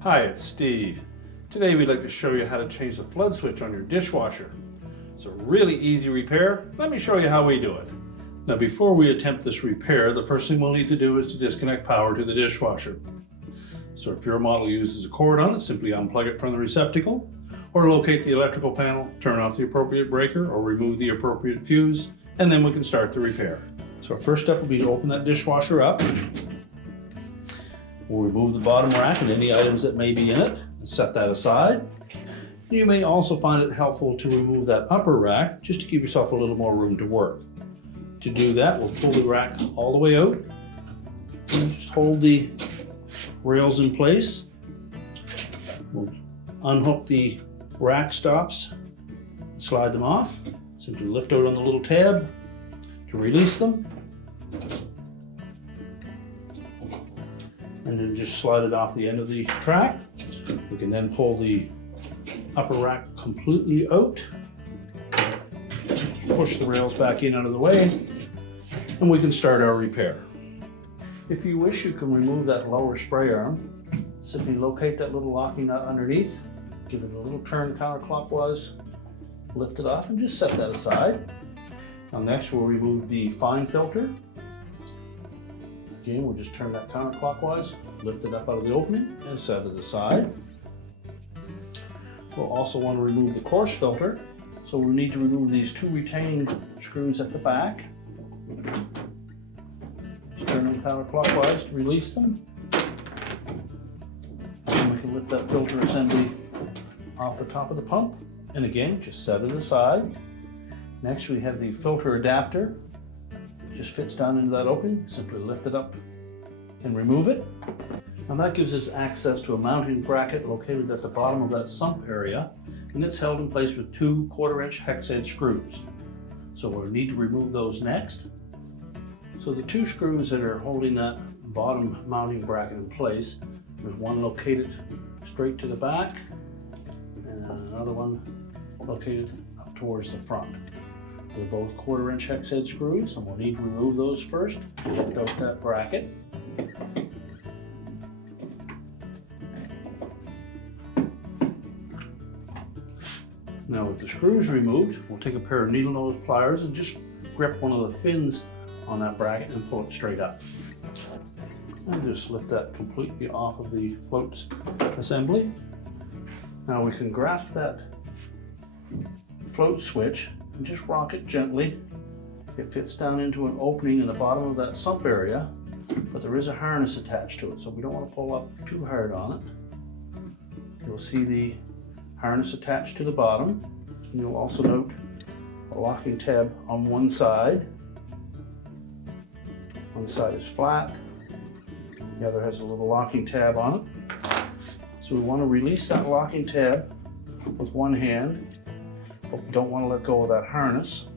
Hi, it's Steve. Today we'd like to show you how to change the flood switch on your dishwasher. It's a really easy repair. Let me show you how we do it. Now before we attempt this repair, the first thing we'll need to do is to disconnect power to the dishwasher. So if your model uses a cord on it, simply unplug it from the receptacle, or locate the electrical panel, turn off the appropriate breaker, or remove the appropriate fuse, and then we can start the repair. So our first step will be to open that dishwasher up. We'll remove the bottom rack and any items that may be in it and set that aside. You may also find it helpful to remove that upper rack just to give yourself a little more room to work. To do that, we'll pull the rack all the way out and just hold the rails in place. We'll unhook the rack stops, slide them off. Simply lift out on the little tab to release them. And then just slide it off the end of the track. We can then pull the upper rack completely out. Push the rails back in out of the way, and we can start our repair. If you wish, you can remove that lower spray arm. Simply locate that little locking nut underneath, give it a little turn counterclockwise, lift it off, and just set that aside. Now next we'll remove the fine filter. Again, we'll just turn that counterclockwise, lift it up out of the opening, and set it aside. We'll also want to remove the coarse filter, so we'll need to remove these two retaining screws at the back. Just turn them counterclockwise to release them. And we can lift that filter assembly off the top of the pump, and again, just set it aside. Next, we have the filter adapter. Just fits down into that opening. Simply lift it up and remove it. Now that gives us access to a mounting bracket located at the bottom of that sump area, and it's held in place with two 1/4" hex head screws. So we'll need to remove those next. So the two screws that are holding that bottom mounting bracket in place, there's one located straight to the back and another one located up towards the front. They're both 1/4" hex head screws, and we'll need to remove those first to lift out that bracket. Now with the screws removed, we'll take a pair of needle nose pliers and just grip one of the fins on that bracket and pull it straight up. And just lift that completely off of the float assembly. Now we can grasp that float switch and just rock it gently. It fits down into an opening in the bottom of that sump area, but there is a harness attached to it, so we don't want to pull up too hard on it. You'll see the harness attached to the bottom, and you'll also note a locking tab on one side. One side is flat, the other has a little locking tab on it. So we want to release that locking tab with one hand, but we don't want to let go of that harness.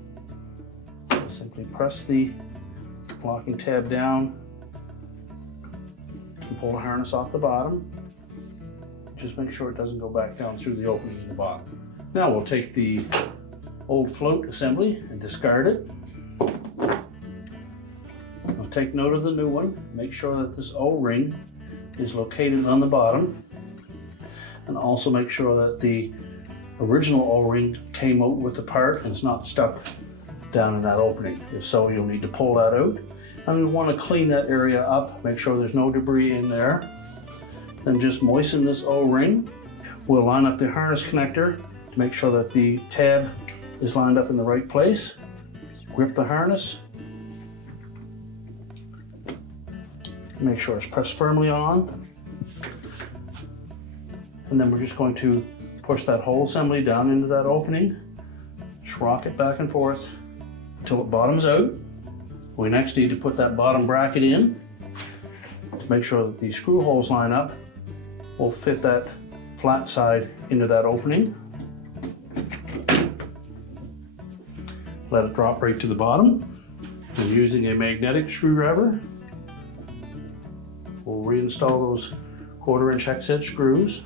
So simply press the locking tab down and pull the harness off the bottom. Just make sure it doesn't go back down through the opening in the bottom. Now we'll take the old float assembly and discard it. I'll take note of the new one. Make sure that this O-ring is located on the bottom, and also make sure that the original O-ring came out with the part and it's not stuck down in that opening. If so, you'll need to pull that out. And we want to clean that area up, make sure there's no debris in there. Then just moisten this O-ring. We'll line up the harness connector to make sure that the tab is lined up in the right place. Grip the harness. Make sure it's pressed firmly on. And then we're just going to push that whole assembly down into that opening. Just rock it back and forth until it bottoms out. We next need to put that bottom bracket in to make sure that the screw holes line up. We'll fit that flat side into that opening. Let it drop right to the bottom. And using a magnetic screwdriver, we'll reinstall those 1/4" hex head screws.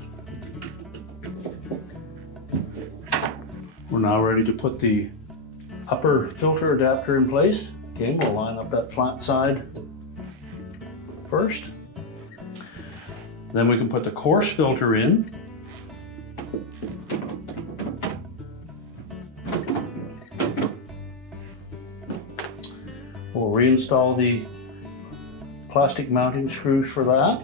We're now ready to put the upper filter adapter in place. Again, we'll line up that flat side first. Then we can put the coarse filter in. We'll reinstall the plastic mounting screws for that.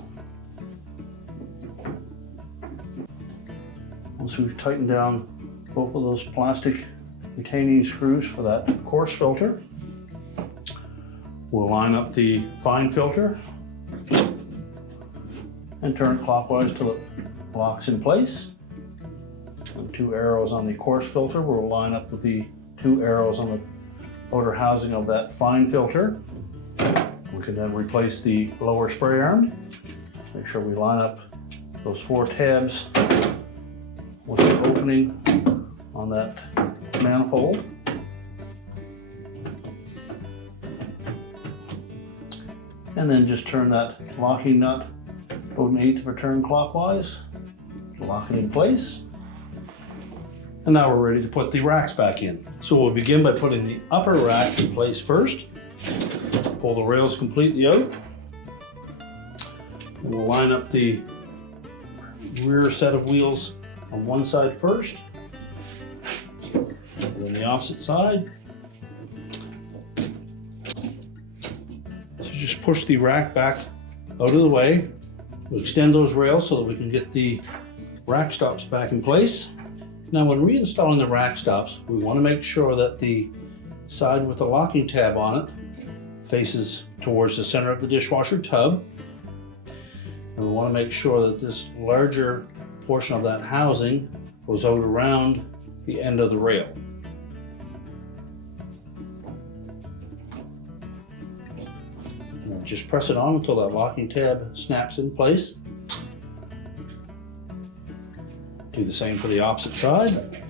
Once we've tightened down both of those plastic retaining screws for that coarse filter, we'll line up the fine filter and turn it clockwise till it locks in place. And 2 arrows on the coarse filter will line up with the 2 arrows on the outer housing of that fine filter. We can then replace the lower spray arm. Make sure we line up those 4 tabs with the opening on that manifold. And then just turn that locking nut about 1/8 of a turn clockwise, lock it in place. And now we're ready to put the racks back in. So we'll begin by putting the upper rack in place first. Pull the rails completely out. And we'll line up the rear set of wheels on one side first, and then the opposite side. So just push the rack back out of the way. We'll extend those rails so that we can get the rack stops back in place. Now when reinstalling the rack stops, we want to make sure that the side with the locking tab on it faces towards the center of the dishwasher tub. And we want to make sure that this larger portion of that housing goes out around the end of the rail. And then just press it on until that locking tab snaps in place. Do the same for the opposite side.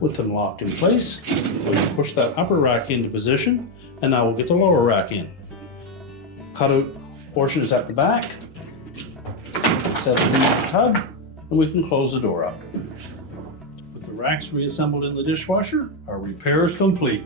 With them locked in place, we'll push that upper rack into position, and now we'll get the lower rack in. Cut out portions at the back, set it into the tub, and we can close the door up. With the racks reassembled in the dishwasher, our repair is complete.